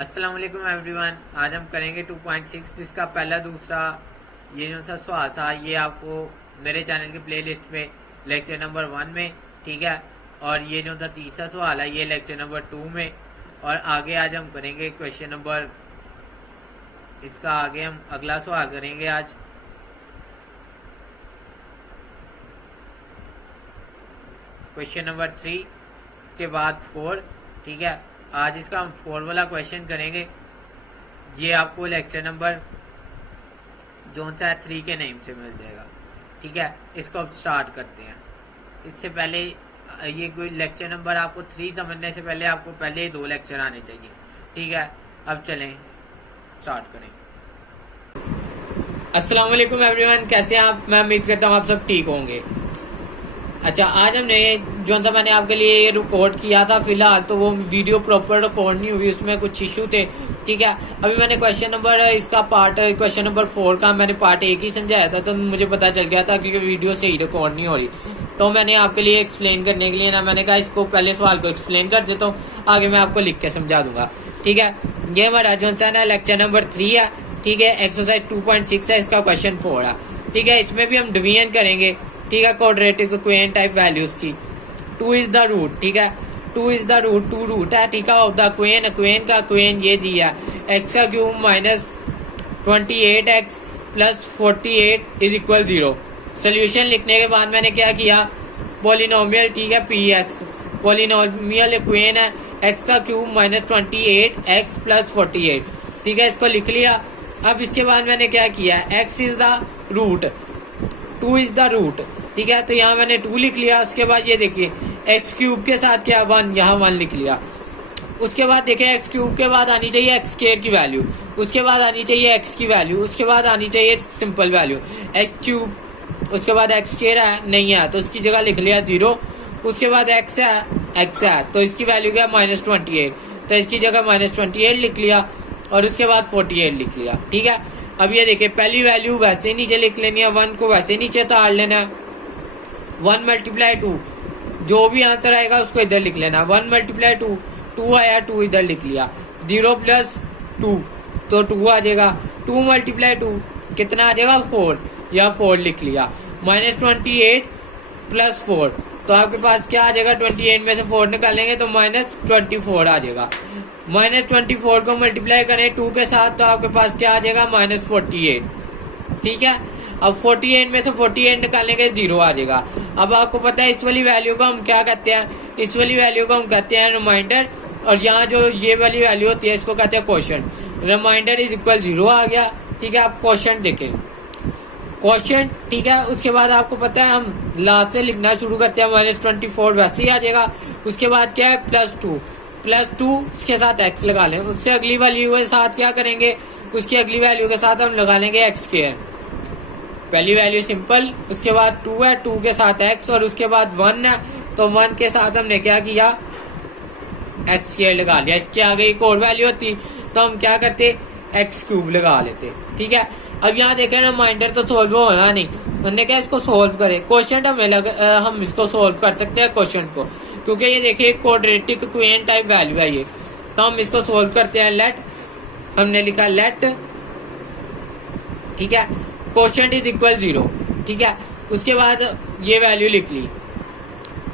अस्सलाम वालेकुम एवरीवन। आज हम करेंगे 2.6 जिसका पहला दूसरा ये जो सा सवाल था ये आपको मेरे चैनल की प्लेलिस्ट में लेक्चर नंबर 1 में, ठीक है। और ये जो था तीसरा सवाल है ये लेक्चर नंबर 2 में। और आगे आज हम करेंगे क्वेश्चन नंबर, इसका आगे हम अगला सवाल करेंगे आज। क्वेश्चन नंबर 3 के बाद 4, ठीक है। आज इसका हम 4 वाला क्वेश्चन करेंगे। ये आपको लेक्चर नंबर जो सा 3 के नेम से मिल जाएगा, ठीक है। इसको अब स्टार्ट करते हैं। इससे पहले ये कोई लेक्चर नंबर आपको 3 समझने से पहले आपको पहले 2 लेक्चर आने चाहिए, ठीक है। अब चलें स्टार्ट करें। अस्सलाम वालेकुम एवरीवन, कैसे हैं आप? मैं उम्मीद करता हूँ आप सब ठीक होंगे। अच्छा, आज हमने जो सा मैंने आपके लिए ये रिकॉर्ड किया था, फिलहाल तो वो वीडियो प्रॉपर रिकॉर्ड नहीं हुई, उसमें कुछ इशू थे, ठीक है। अभी मैंने क्वेश्चन नंबर इसका क्वेश्चन नंबर 4 का मैंने पार्ट 1 ही समझाया था, तो मुझे पता चल गया था क्योंकि वीडियो सही रिकॉर्ड नहीं हो रही। तो मैंने आपके लिए एक्सप्लेन करने के लिए ना मैंने कहा इसको पहले सवाल को एक्सप्लेन कर देता हूँ, आगे मैं आपको लिख के समझा दूंगा, ठीक है। ये हमारा जो सा ना लेक्चर नंबर 3 है, ठीक है। एक्सरसाइज 2.6 है, इसका क्वेश्चन 4 है, ठीक है। इसमें भी हम डिवीजन करेंगे, ठीक है, क्वाड्रेटिक इक्वेशन टाइप वैल्यूज की। 2 इज द रूट, ठीक है। 2 इज द रूट, 2 रूट है, ठीक है, ऑफ द इक्वेशन का इक्वेशन ये दिया एक्स का cube minus 28x plus 48 is equal 0। Solution लिखने के बाद मैंने क्या किया, पॉलिनोमियल, ठीक है, पी एक्स पॉलिनोमियल इक्वेशन है एक्स का क्यूब माइनस 28x प्लस 48, ठीक है, इसको लिख लिया। अब इसके बाद मैंने क्या किया, x is the root, 2 is the root, ठीक है, तो यहाँ मैंने 2 लिख लिया। उसके बाद ये देखिए एक्स क्यूब के साथ क्या 1, यहाँ 1 लिख लिया। उसके बाद देखिए एक्स क्यूब के बाद आनी चाहिए एक्स स्क्वायर की वैल्यू, उसके बाद आनी चाहिए एक्स की वैल्यू, उसके बाद आनी चाहिए सिंपल वैल्यू एक्स क्यूब, उसके बाद एक्स स्क्वायर है नहीं है तो उसकी जगह लिख लिया 0। उसके बाद एक्स है तो इसकी वैल्यू क्या -28, तो इसकी जगह -28 लिख लिया। और उसके बाद 48 लिख लिया, ठीक है। अब ये देखिए पहली वैल्यू वैसे नीचे लिख लेनी है, 1 को वैसे नीचे ताड़ लेना है। 1 मल्टीप्लाई 2, जो भी आंसर आएगा उसको इधर लिख लेना। 1 मल्टीप्लाई 2, 2 आया, 2 इधर लिख लिया। 0 प्लस 2 तो 2 आ जाएगा। 2 मल्टीप्लाई 2 कितना आ जाएगा 4, या 4 लिख लिया। -28 प्लस 4 तो आपके पास क्या आ जाएगा, 28 में से 4 निकालेंगे तो -24 आ जाएगा। -24 को मल्टीप्लाई करें 2 के साथ तो आपके पास क्या आ जाएगा, -48, ठीक है। अब 48 में से 48 निकालेंगे 0 आ जाएगा। अब आपको पता है इस वाली वैल्यू को हम क्या कहते हैं, इस वाली वैल्यू को हम कहते हैं रिमाइंडर, और यहाँ जो ये वाली वैल्यू होती है इसको कहते हैं क्वोशंट। रिमाइंडर इज इक्वल 0 आ गया, ठीक है। आप क्वोशंट देखें, क्वोशंट, ठीक है। उसके बाद आपको पता है हम लास्ट से लिखना शुरू करते हैं, -24 वैसे ही आ जाएगा। उसके बाद क्या है +2 उसके साथ x लगा लें। उससे अगली वैल्यू के साथ क्या करेंगे, उसकी अगली वैल्यू के साथ हम लगा लेंगे एक्स स्क्वायर। पहली वैल्यू सिंपल, उसके बाद 2 है, 2 के साथ x, और उसके बाद 1 है तो 1 के साथ हमने क्या किया, एक्स स्क्वायर लगा लिया। इसके आगे एक और वैल्यू होती तो हम क्या करते, एक्स क्यूब लगा लेते, ठीक है। अब यहाँ देखें रिमाइंडर तो सोल्व होना नहीं, हमने क्या इसको सोल्व करें। क्वेश्चन हम इसको सोल्व कर सकते हैं क्वेश्चन को, क्योंकि ये देखिए क्वाड्रेटिक इक्वेशन टाइप वैल्यू है ये, तो हम इसको सोल्व करते हैं। लेट, हमने लिखा लेट, ठीक है, क्वोशंट इज इक्वल 0, ठीक है। उसके बाद ये वैल्यू लिख ली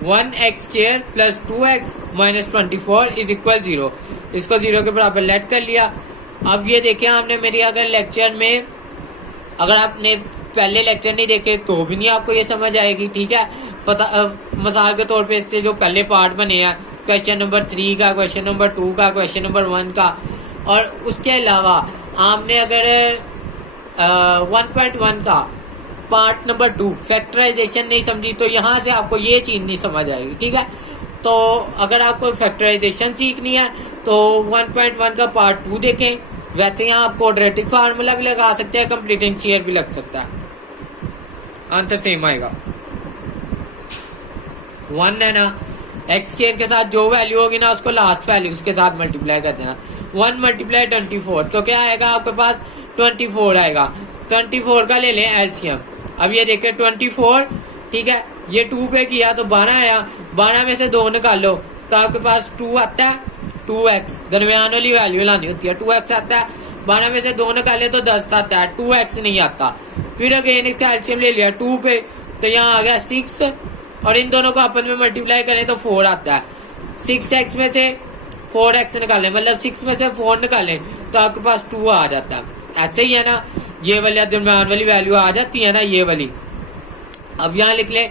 1x² plus 2x minus 24 is equal 0, इसको 0 के बराबर लेट कर लिया। अब ये देखिए हमने मेरी अगर लेक्चर में, अगर आपने पहले लेक्चर नहीं देखे तो भी नहीं आपको ये समझ आएगी, ठीक है। मिसाल के तौर पे इससे जो पहले पार्ट बने हैं, क्वेश्चन नंबर 3 का, क्वेश्चन नंबर 2 का, क्वेश्चन नंबर 1 का, और उसके अलावा आपने अगर 1.1 का पार्ट नंबर 2 फैक्टराइजेशन नहीं समझी तो यहाँ से आपको ये चीज़ नहीं समझ आएगी, ठीक है। तो अगर आपको फैक्टराइजेशन सीखनी है तो 1.1 का पार्ट 2 देखें। वैसे यहाँ आप क्वाड्रेटिक फार्मूला भी लगा सकते हैं, कंप्लीटिंग शेयर भी लग सकता है, आंसर सेम आएगा। 1 है ना, एक्स स्क्वायर के साथ जो वैल्यू होगी ना उसको लास्ट वैल्यू उसके साथ मल्टीप्लाई कर देना। 1 मल्टीप्लाई 24 तो क्या आएगा आपके पास, 24 आएगा। 24 का ले लें एलसीएम। अब ये देखिए 24, ठीक है, ये 2 पे किया तो 12 आया, 12 में से 2 निकालो तो आपके पास 2 आता है। 2x दरमियान वाली वैल्यू लानी होती है। 2x आता है, 12 में से 2 निकाले तो 10 आता है, 2x नहीं आता। फिर अगेन इसका एलसीएम ले लिया 2 पे, तो यहाँ आ गया 6 और इन दोनों को आपस में मल्टीप्लाई करें तो 4 आता है। 6x में से 4x निकालें, मतलब 6 में से 4 निकालें तो आपके पास 2 आ जाता है। ऐसे ही है ना, ये वाली दरमियान वाली वैल्यू आ जाती है ना, ये वाली। अब यहाँ लिख लें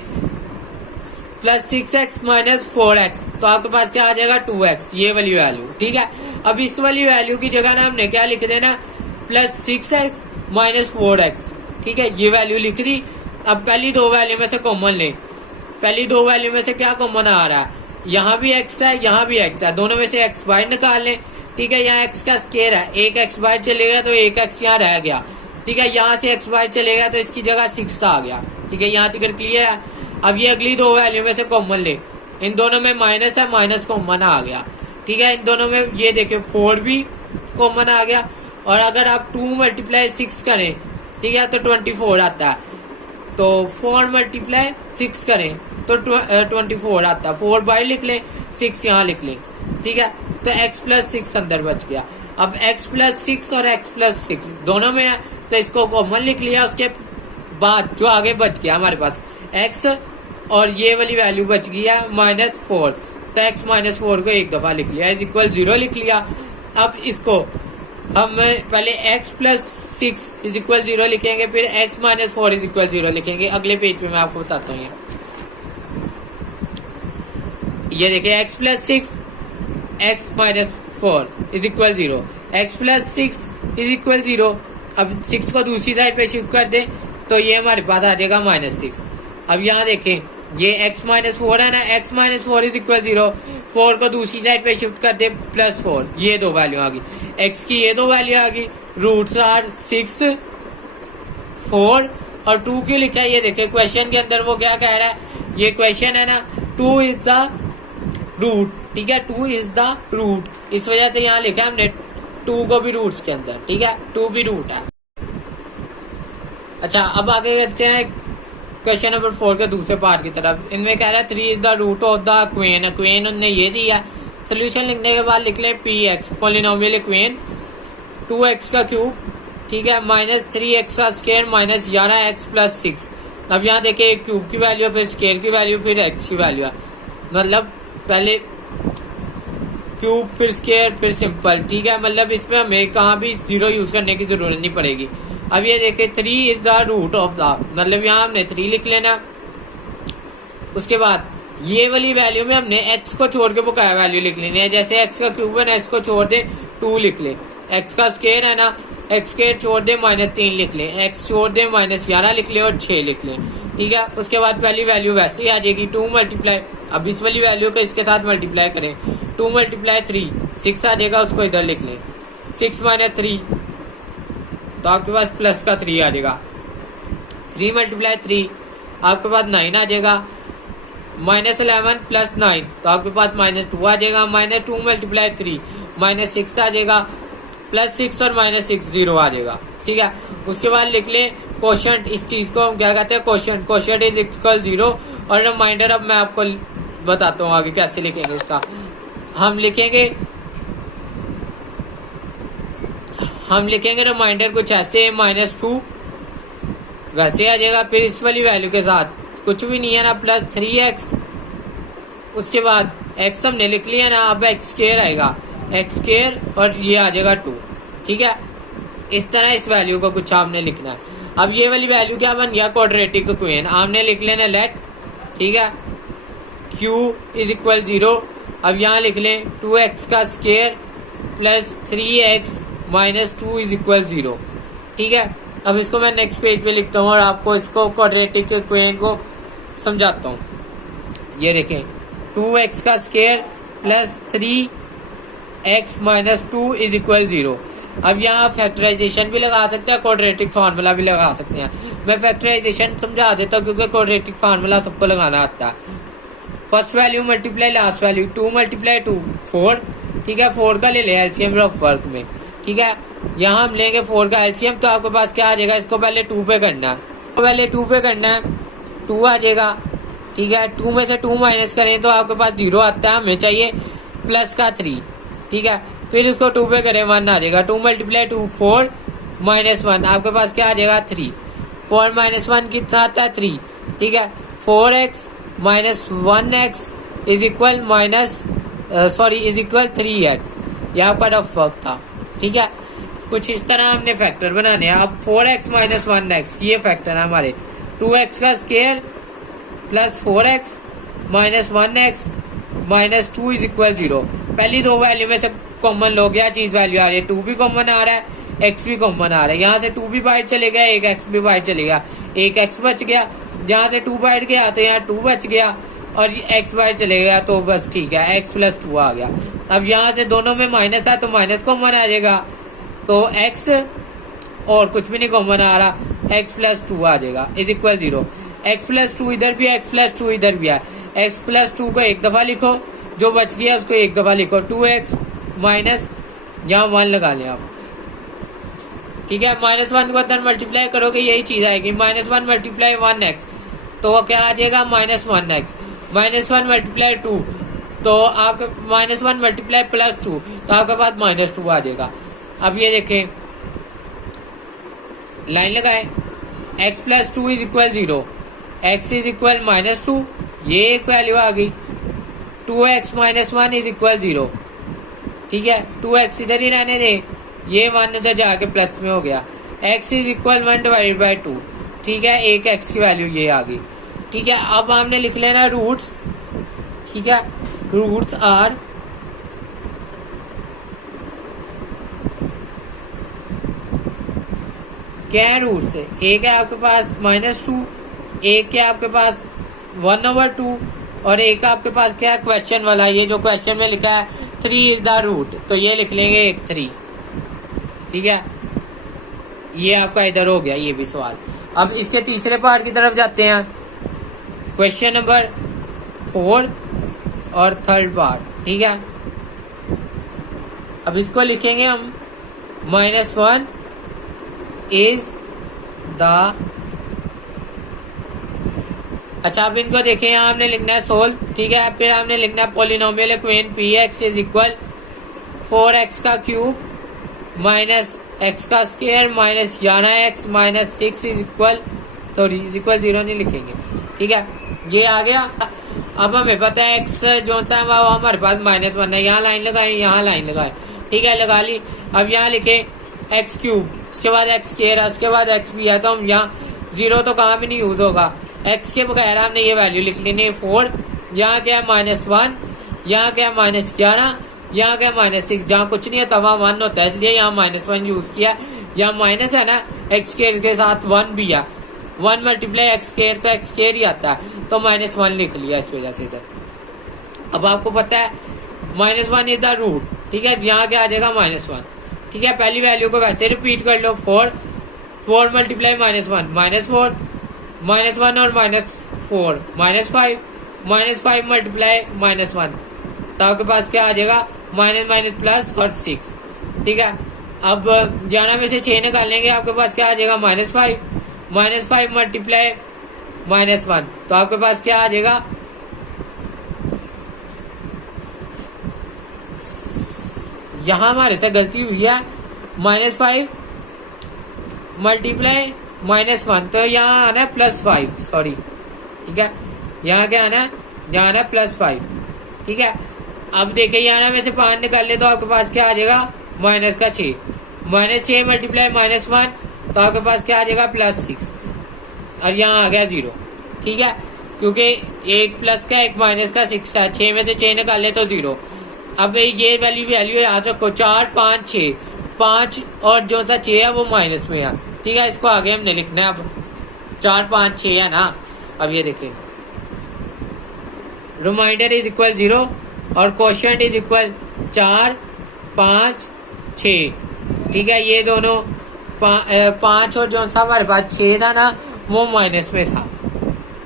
प्लस 6x माइनस 4x, तो आपके पास क्या आ जाएगा 2x, ये वाली वैल्यू। ठीक है, अब इस वाली वैल्यू की जगह ना हमने क्या लिख देना, प्लस 6x माइनस 4x। ठीक है, ये वैल्यू लिख दी। अब पहली दो वैल्यू में से कॉमन लें, पहली दो वैल्यू में से क्या कॉमन आ रहा है, यहाँ भी x है, यहाँ भी x है, दोनों में से x बाहर निकाल लें। ठीक है, यहाँ x का स्केयर है, एक x बाहर चलेगा तो एक x यहाँ रह गया। ठीक है, यहाँ से x बाहर चलेगा तो इसकी जगह 6 आ गया। ठीक है, यहाँ तक क्लियर है। अब ये अगली दो वैल्यू में से कॉमन ले, इन दोनों में माइनस है, माइनस कॉमन आ गया। ठीक है, इन दोनों में ये देखिए 4 भी कॉमन आ गया। और अगर आप 2 मल्टीप्लाई 6 करें, ठीक है, तो 24 आता है। तो 4 मल्टीप्लाई 6 करें तो 24 आता है। 4 बाहर लिख लें, 6 यहाँ लिख लें। ठीक है, तो x प्लस 6 अंदर बच गया। अब x प्लस 6 और x प्लस 6 दोनों में है, तो इसको कॉमन लिख लिया। उसके बाद जो आगे बच गया हमारे पास x और ये वाली वैल्यू बच गई है -4, तो x माइनस 4 को एक दफा लिख लिया, इज इक्वल 0 लिख लिया। अब इसको हम पहले x प्लस 6 इज इक्वल 0 लिखेंगे, फिर x माइनस 4 इज इक्वल 0 लिखेंगे। अगले पेज पे मैं आपको बताता हूँ। ये देखिए x plus 6 x minus 4 is equal 0, x plus 6 is equal 0। अब 6 को दूसरी साइड पे शिफ्ट कर दें तो ये हमारे पास आ जाएगा -6। अब यहाँ देखें ये x माइनस 4 है ना, x माइनस 4 इज इक्वल 0, 4 को दूसरी साइड पे शिफ्ट कर दे +4, ये दो वैल्यू आ गई, x की ये दो वैल्यू आ गई। रूट्स आर 6, 4 और 2 क्यों लिखा है, ये देखें क्वेश्चन के अंदर वो क्या कह रहा है, ये क्वेश्चन है ना 2 इज द रूट। ठीक है, 2 इज द रूट, इस वजह से यहाँ लिखा है हमने 2 को भी रूट्स के अंदर। ठीक है, 2 भी रूट है। अच्छा, अब आगे करते हैं क्वेश्चन नंबर 4 के दूसरे पार्ट की तरफ। इनमें कह रहा है 3 is the root of the equation. Equation उन्होंने ये दिया, सोल्यूशन लिखने के बाद लिख लें px पॉलिनोमियल इक्वेशन 2x का क्यूब, ठीक है, -3x का स्क्वायर -11x प्लस 6। अब यहाँ देखिए क्यूब की वैल्यू, फिर स्क्वायर की वैल्यू, फिर x की वैल्यू है, मतलब पहले क्यूब फिर स्क्वायर फिर सिंपल। ठीक है, मतलब इसमें हमें कहाँ भी 0 यूज करने की जरूरत नहीं पड़ेगी। अब ये देखें 3 is the root of the, मतलब यहाँ हमने 3 लिख लेना। उसके बाद ये वाली वैल्यू में हमने x को छोड़ के बकाया वैल्यू लिख लेनी है। जैसे x का क्यूब है ना, x को छोड़ दे 2 लिख ले, x का स्क्वायर है ना, x स्क्वायर छोड़ दे -3 लिख ले, x छोड़ दे -11 लिख ले और 6 लिख ले। ठीक है, उसके बाद पहली वैल्यू वैसे ही आ जाएगी 2 मल्टीप्लाई, अब इस वाली वैल्यू को इसके साथ मल्टीप्लाई करें, 2 मल्टीप्लाई 3 6 आ जाएगा, उसको इधर लिख लें, 6 - 3 तो आपके पास प्लस का 3 आ जाएगा। 3 मल्टीप्लाई 3 आपके पास 9 आ जाएगा, -11 प्लस 9 तो आपके पास -2 आ जाएगा, -2 मल्टीप्लाई 3 -6 आ जाएगा, +6 और -6 0 आ जाएगा। ठीक है, उसके बाद लिख लें कोशेंट, इस चीज को हम क्या कहते हैं कोशेंट, कोशेंट इज इक्वल 0। और रिमाइंडर अब मैं आपको बताता हूँ आगे कैसे लिखेंगे इसका। हम लिखेंगे रिमाइंडर कुछ ऐसे, -2 वैसे आ जाएगा, फिर इस वाली वैल्यू के साथ कुछ भी नहीं है ना, +3x, उसके बाद x हमने लिख लिया ना, अब x स्क्वायर आएगा, x स्क्वायर और ये आ जाएगा 2। ठीक है, इस तरह इस वैल्यू को कुछ आपने लिखना है। अब ये वाली वैल्यू क्या बन गया, क्वाड्रेटिक इक्वेशन, आपने लिख लेना लेट, ठीक है, q इज इक्वल 0। अब यहाँ लिख लें 2x का square plus 3x -2 is equal 0। ठीक है, अब इसको मैं नेक्स्ट पेज पे लिखता हूँ और आपको इसको क्वाड्रेटिक इक्वेशन को समझाता हूँ। ये देखें 2x का square plus 3x -2 is equal 0। अब यहाँ फैक्टराइजेशन भी लगा सकते हैं, क्वाड्रेटिक फार्मूला भी लगा सकते हैं। मैं फैक्टराइजेशन समझा देता हूँ क्योंकि क्वाड्रेटिक फार्मूला सबको लगाना आता है। First value multiply last value, 2 multiply 2 4। ठीक है, 4 का ले लें एलसीएम ऑफ वर्क में। ठीक है, यहाँ हम लेंगे 4 का एलसीएम, तो आपके पास क्या आ जाएगा, इसको पहले 2 पे करना है, तो पहले 2 पे करना है, 2 आ जाएगा। ठीक है, 2 में से 2 माइनस करें तो आपके पास 0 आता है, हमें चाहिए प्लस का 3। ठीक है, फिर इसको 2 पे करें 1 आ जाएगा। 2 × 2 4 -1 आपके पास क्या आ जाएगा 3। 4 - 1 कितना आता है 3। ठीक है, 4x - 1x is equal is equal 3x। यहाँ पर ऑफ वर्क था। ठीक है, कुछ इस तरह हमने फैक्टर बनाने हैं। अब 4x - 1x ये फैक्टर है हमारे। 2x का square plus 4x - 1x - 2 is equal 0। पहली दो वैल्यू में से कॉमन लो गया, चीज वैल्यू आ रही है, 2 भी कॉमन आ रहा है, x भी कॉमन आ रहा है। यहाँ से 2 भी बाहर चले गया, एक x भी बाहर चले गया, एक x बच गया। जहाँ से 2 बाहर गया तो यहाँ 2 बच गया और x बाहर चले गया तो बस ठीक है, x + 2 आ गया। अब यहाँ से दोनों में माइनस है तो माइनस कॉमन आ जाएगा, तो x और कुछ भी नहीं कॉमन आ रहा, x + 2 आ जाएगा इज इक्वल 0। x + 2 इधर भी है, x + 2 इधर भी है। x + 2 को एक दफा लिखो, जो बच गया उसको एक दफा लिखो। 2x माइनस यहाँ 1 लगा लें आप। ठीक है, -1 को अंदर मल्टीप्लाई करोगे यही चीज आएगी। -1 × 1x तो क्या आ जाएगा -1x। -1 × 2 तो आपके -1 × +2 तो आपके पास -2 आ जाएगा। अब ये देखें, लाइन लगाए, x + 2 is equal 0, x is equal -2, ये एक वैल्यू आ गई। 2x - 1 is equal 0। ठीक है, 2x इधर ही रहने दें, ये 1 उधर जाके प्लस में हो गया। x is equal 1/2। ठीक है, एक x की वैल्यू ये आ गई। ठीक है, अब हमने लिख लेना रूट्स। ठीक है, रूट्स आर क्या है रूट्स है, एक है आपके पास -2, एक है आपके पास 1/2 और एक आपके पास क्या है क्वेश्चन वाला, ये जो क्वेश्चन में लिखा है 3 इज द रूट, तो ये लिख लेंगे एक 3। ठीक है, ये आपका इधर हो गया ये भी सवाल। अब इसके तीसरे पार्ट की तरफ जाते हैं, क्वेश्चन नंबर 4 और थर्ड पार्ट। ठीक है, अब इसको लिखेंगे हम -1 इज द, अच्छा अब इनको देखें, यहाँ हमने लिखना है सोल्व। ठीक है, फिर हमने लिखना है polynomial equation px is equal 4x का क्यूब माइनस x का square minus 11x minus 6 is equal 0 नहीं लिखेंगे। ठीक है, ये आ गया। अब हमें पता है x जो सा है वो हमारे पास -1 है, यहाँ लाइन लगाए, यहाँ लाइन लगाए। ठीक है, लगा ली। अब यहाँ लिखे x क्यूब, उसके बाद x स्क्वायर है, उसके बाद x भी है, तो हम यहाँ 0 तो कहाँ भी नहीं यूज होगा, x के बगैर हमने ये वैल्यू लिख लेनी है 4। यहाँ क्या है -1, यहाँ क्या है -11, यहाँ क्या है -6, जहाँ कुछ नहीं है तब वहाँ 1 होता है, इसलिए यहाँ -1 यूज किया। यहाँ माइनस है ना, x स्क्वायर के साथ 1 भी है, 1 × x स्क्वायर तो x स्क्वायर ही आता है, तो -1 लिख लिया इस वजह से इधर। अब आपको पता है -1 इज द रूट। ठीक है, यहाँ क्या आ जाएगा -1। ठीक है, पहली वैल्यू को वैसे रिपीट कर लो, 4 × -1 -4 -1 और -4 -5 -5 × -1 तो आपके पास क्या आ जाएगा -, प्लस और 6। ठीक है, अब 11 में से 6 निकालेंगे, आपके पास क्या आ जाएगा -5 × -1 तो आपके पास क्या आ जाएगा, यहाँ हमारे से गलती हुई है, -5 × -1 तो यहाँ आना है +5, सॉरी। ठीक है, यहाँ क्या आना है, यहाँ आना है +5। ठीक है, अब देखिए यहाँ में से 5 निकाल ले तो आपके पास क्या आ जाएगा -6 -6 × -1 तो आपके पास क्या आ जाएगा +6 और यहाँ आ गया 0। ठीक है, क्योंकि एक प्लस का एक माइनस का 6 है, 6 में से 6 निकाल ले तो 0। अब ये वैल्यू याद रखो, 4 5 6, 5 और जो सा 6 है वो माइनस में है। ठीक है, इसको आगे हमने लिखना है। अब 4 5 6 है ना, अब ये देखिए रिमाइंडर इज इक्वल 0 और क्वोशिएंट इज इक्वल 4 5 6। ठीक है, ये दोनों 5 और जो सा हमारे पास 6 था ना वो माइनस में था।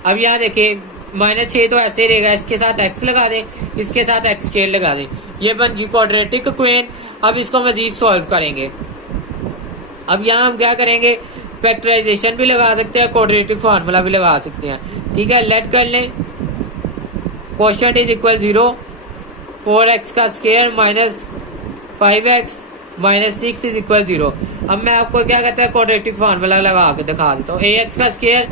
अब यहाँ देखिए -6 तो ऐसे ही रहेगा, इसके साथ x लगा दें, इसके साथ x स्क्वायर लगा दें, ये बन गई क्वाड्रेटिक इक्वेशन। अब इसको मजीद सॉल्व करेंगे। अब यहाँ हम क्या करेंगे, फैक्टराइजेशन भी लगा सकते हैं, क्वाड्रेटिक फार्मूला भी लगा सकते हैं। ठीक है, लेट कर लें, क्वोशिएंट इज इक्वल 0, 4x का square minus 5x minus 6 is equal 0। अब मैं आपको क्या कहता है क्वाड्रेटिक फार्मूला लगा के दिखा देता हूँ। ax का square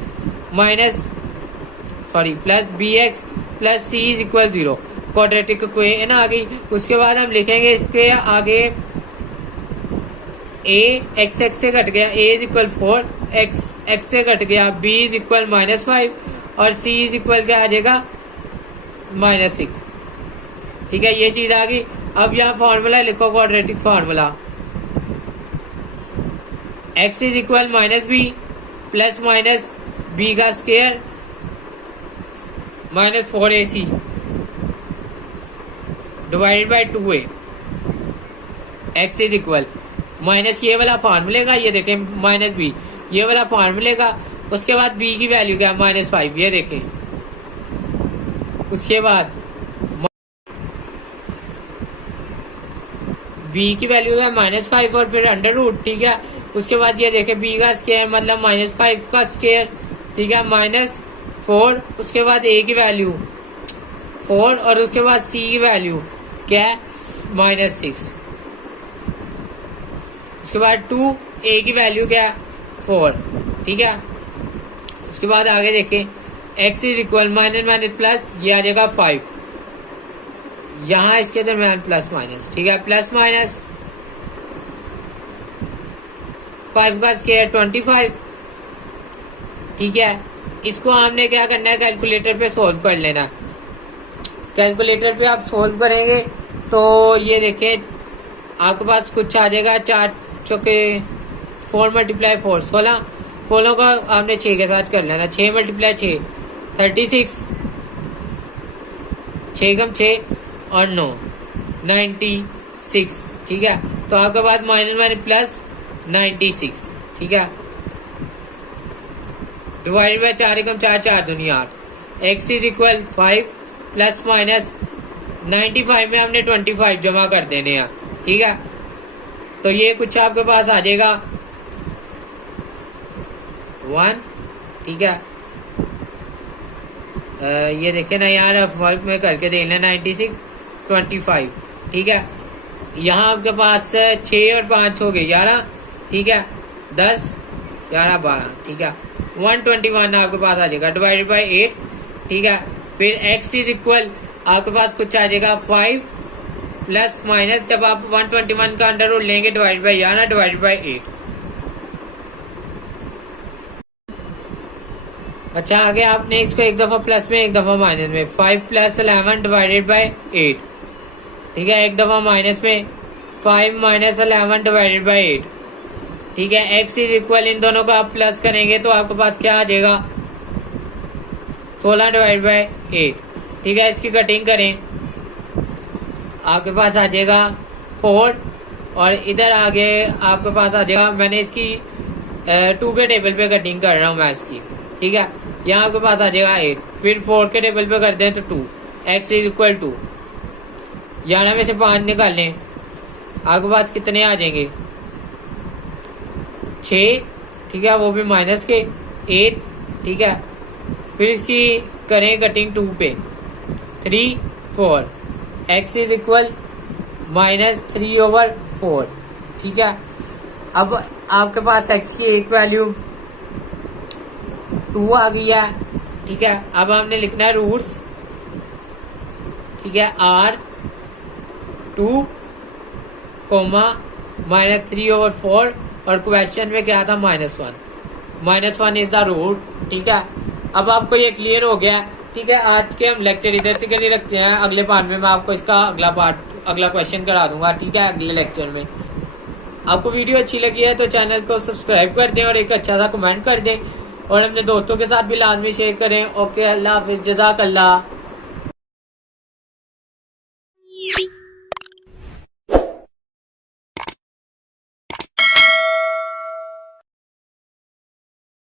plus bx plus c is equal 0, quadratic equation आ गई। उसके बाद हम लिखेंगे इसके आगे a x से घट गया, a इज इक्वल 4, x से घट गया, b इज इक्वल -5 और c इज इक्वल क्या आ जाएगा -6। ठीक है, ये चीज आ गई। अब यहाँ फॉर्मूला लिखो, quadratic formula x is equal -b plus minus b का square -4ac divided by 2a। x is equal minus ये वाला फार्मूले का, ये देखें -b ये वाला फार्मूले का। उसके बाद b की वैल्यू क्या है -5, ये देखें। उसके बाद b की वैल्यू है -5 और फिर अंडर रूट। ठीक है, उसके बाद ये देखें b का स्क्वायर मतलब -5 का स्क्वायर। ठीक है, -4, उसके बाद a की वैल्यू 4 और उसके बाद c की वैल्यू क्या है -6। उसके बाद 2, a की वैल्यू क्या है 4। ठीक है, उसके बाद आगे देखें x is equal minus plus, ये आ जाएगा 5, यहाँ इसके दरम्यान प्लस माइनस। ठीक है, प्लस माइनस 5 का स्क्वायर 25। ठीक है, इसको हमने क्या करना है कैलकुलेटर पे सोल्व कर लेना। कैलकुलेटर पे आप सोल्व करेंगे तो ये देखें आपके पास कुछ आ जाएगा 4 चौके 4 × 4 16, 16 का आपने 6 के साथ कर लेना। 6 × 6 36, 6 × 6 और 9 96। ठीक है, तो आपके पास माइनस प्लस 96। ठीक है, डिवाइडेड बाई 4 × 4 4 दुनिया 8। x is equal 5 plus minus 95 में हमने 25 जमा कर देने हैं। ठीक है, तो ये कुछ आपके पास आ जाएगा 1। ठीक है, ये देखें ना यार, वर्क में करके देख लेना 96 25। ठीक है, यहाँ आपके पास 6 और 5 हो गए 11। ठीक है, 10 11 12। ठीक है, 121 आपके पास आ जाएगा डिवाइडेड बाई 8। ठीक है, फिर x इज इक्वल आपके पास कुछ आ जाएगा 5 प्लस माइनस, जब आप 121 का अंडर रूट लेंगे डिवाइड बाई 11 डिवाइडेड बाई 8। अच्छा, आगे आपने इसको एक दफा प्लस में एक दफा माइनस में 5 + 11 डिवाइडेड बाई 8। ठीक है, एक दफा माइनस में 5 - 11 डिवाइडेड बाई 8। ठीक है, x इज इक्वल इन दोनों को आप प्लस करेंगे तो आपके पास क्या आ जाएगा 16 डिवाइड बाई 8। ठीक है, इसकी कटिंग करें आपके पास आ जाएगा 4 और इधर आगे आपके पास आ जाएगा, मैंने इसकी 2 के टेबल पे कटिंग कर रहा हूँ मैं इसकी। ठीक है, यहाँ आपके पास आ जाएगा 8, फिर 4 के टेबल पे करते हैं तो 2, x इज इक्वल 2। 11 में से 5 निकाल लें, आपके पास कितने आ जाएंगे 6। ठीक है, वो भी माइनस के 8। ठीक है, फिर इसकी करें कटिंग 2 पे 3 4, x इज इक्वल -3/4। ठीक है, अब आपके पास x की एक वैल्यू 2 आ गई है। ठीक है, अब हमने लिखना है रूट्स। ठीक है, r2, -3/4 और क्वेश्चन में क्या था -1। -1 इज द रूट। ठीक है, अब आपको ये क्लियर हो गया। ठीक है, आज के हम लेक्चर इधर तक के लिए रखते हैं। अगले पार्ट में मैं आपको इसका अगला क्वेश्चन करा दूंगा। ठीक है, अगले लेक्चर में। आपको वीडियो अच्छी लगी है तो चैनल को सब्सक्राइब कर दें और एक अच्छा सा कमेंट कर दें और अपने दोस्तों के साथ भी लाजमी शेयर करें। ओके, अल्लाह हाफिज, जज़ाकल्लाह।